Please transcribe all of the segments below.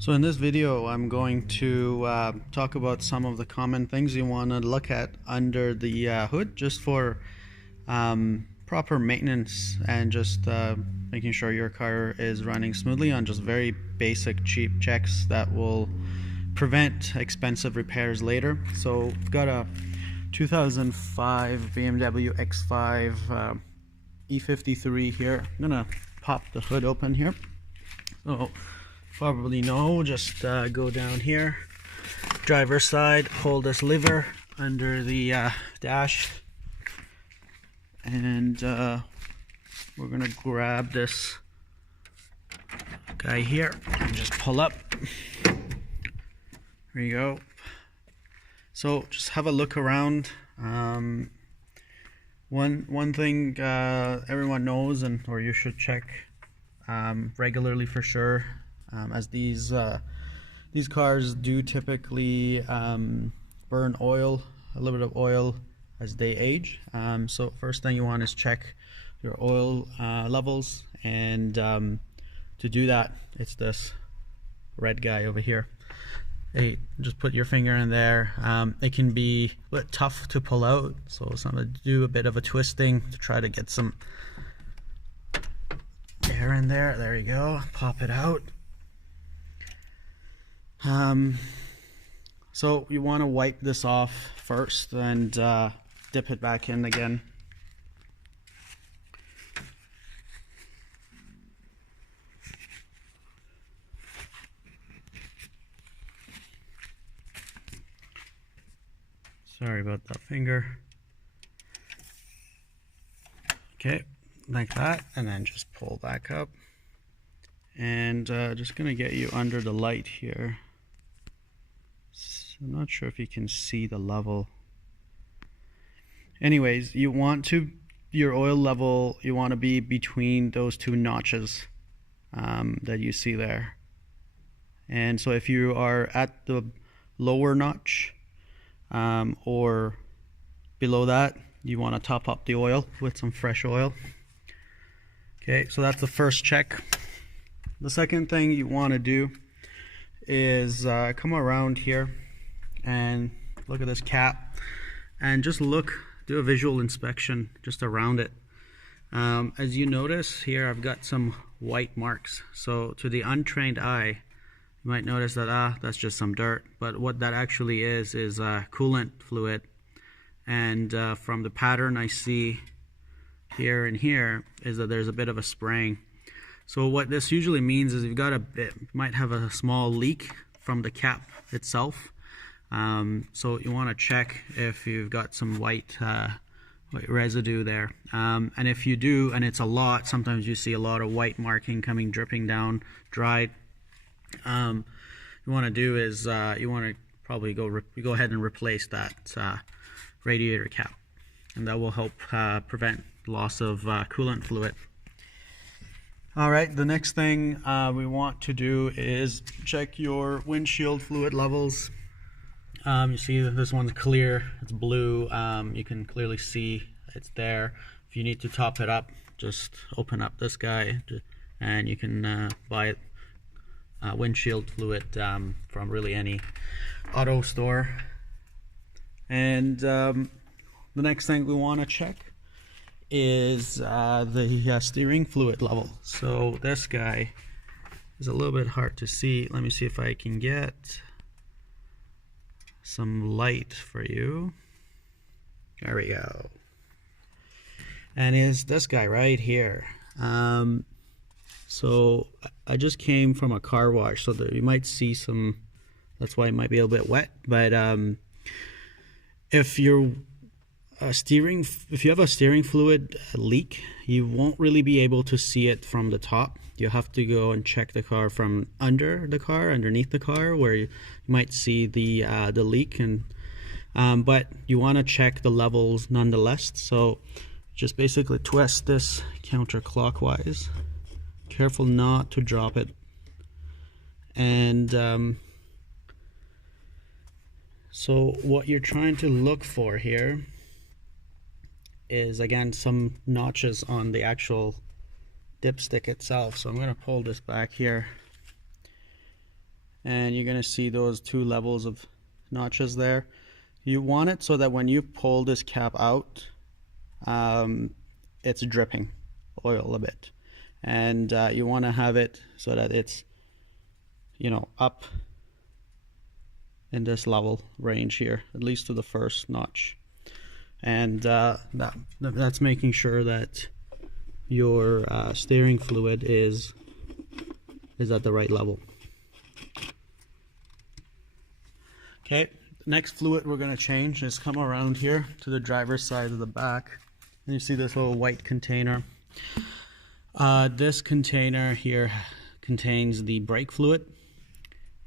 So in this video, I'm going to talk about some of the common things you want to look at under the hood, just for proper maintenance and just making sure your car is running smoothly on just very basic, cheap checks that will prevent expensive repairs later. So we've got a 2005 BMW X5 E53 here. I'm gonna pop the hood open here. So probably know, just go down here, driver's side, pull this lever under the dash, and we're gonna grab this guy here and just pull up. There you go. So just have a look around. One thing everyone knows, or you should check regularly for sure, as these cars do typically burn oil, a little bit of oil as they age. So first thing you want is check your oil levels, and to do that, it's this red guy over here. Hey, just put your finger in there. It can be a bit tough to pull out, so I'm going to do a bit of a twisting to try to get some air in there. There you go. Pop it out. So you want to wipe this off first and dip it back in again. Sorry about that finger. Okay, like that, and then just pull back up. And just gonna get you under the light here. So I'm not sure if you can see the level. Anyways, you want your oil level, you want to be between those two notches that you see there. And so if you are at the lower notch, or below that, you want to top up the oil with some fresh oil. Okay, so that's the first check. The second thing you want to do is come around here and look at this cap, and just do a visual inspection just around it. As you notice here, I've got some white marks. So to the untrained eye, you might notice that that's just some dirt, but what that actually is coolant fluid. And from the pattern I see here and here is that there's a bit of a spraying. So what this usually means is might have a small leak from the cap itself. So you want to check if you've got some white residue there. And if you do, and it's a lot, sometimes you see a lot of white marking dripping down, dried. You want to do is you want to probably go ahead and replace that radiator cap, and that will help prevent loss of coolant fluid. Alright, the next thing we want to do is check your windshield fluid levels. You see that this one's clear, it's blue, you can clearly see it's there. If you need to top it up, just open up this guy and you can buy windshield fluid from really any auto store. And the next thing we want to check is the steering fluid level. So this guy is a little bit hard to see. Let me see if I can get some light for you. There we go. And is this guy right here. So I just came from a car wash, so that you might see some, that's why it might be a little bit wet. But if you have a steering fluid leak, you won't really be able to see it from the top. You have to go and check the car from underneath the car, where you might see the leak. And but you want to check the levels nonetheless. So just basically twist this counterclockwise. Careful not to drop it. And so what you're trying to look for here is, again, some notches on the actual dipstick itself. So I'm going to pull this back here, and you're going to see those 2 levels of notches there. You want it so that when you pull this cap out, it's dripping oil a bit, and you want to have it so that it's, you know, up in this level range here, at least to the first notch. And that's making sure that your steering fluid is at the right level. Okay, next fluid we're going to change is come around here to the driver's side of the back, and you see this little white container. This container here contains the brake fluid,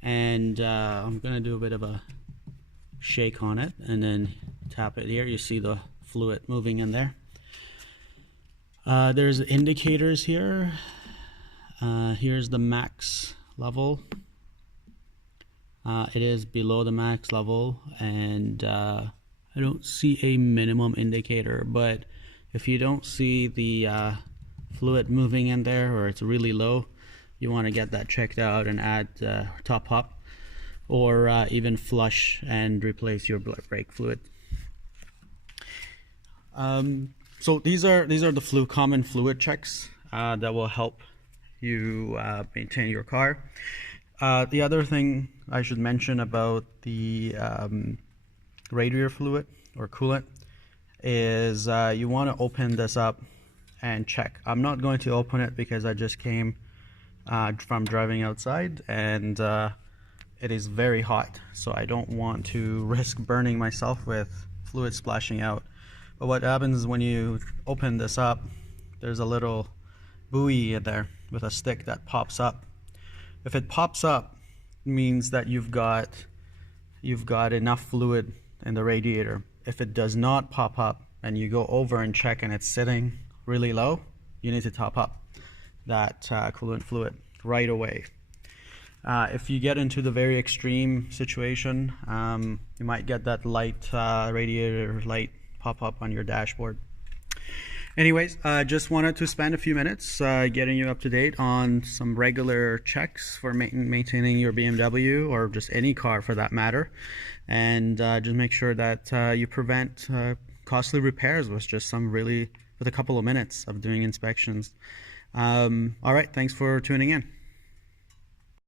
and I'm going to do a bit of a shake on it and then tap it here. You see the fluid moving in there. There's indicators here. Here's the max level. It is below the max level, and I don't see a minimum indicator, but if you don't see the fluid moving in there, or it's really low, you want to get that checked out and add top up, or even flush and replace your brake fluid. So these are the common fluid checks that will help you maintain your car. The other thing I should mention about the radiator fluid or coolant is you want to open this up and check. I'm not going to open it because I just came from driving outside, and it is very hot, so I don't want to risk burning myself with fluid splashing out. But what happens is when you open this up, there's a little buoy in there with a stick that pops up. If it pops up, it means that you've got enough fluid in the radiator. If it does not pop up and you go over and check and it's sitting really low, you need to top up that coolant fluid right away. If you get into the very extreme situation, you might get that light radiator light pop up on your dashboard. Anyways, just wanted to spend a few minutes getting you up to date on some regular checks for maintaining your BMW, or just any car for that matter, and just make sure that you prevent costly repairs with a couple of minutes of doing inspections. All right, thanks for tuning in.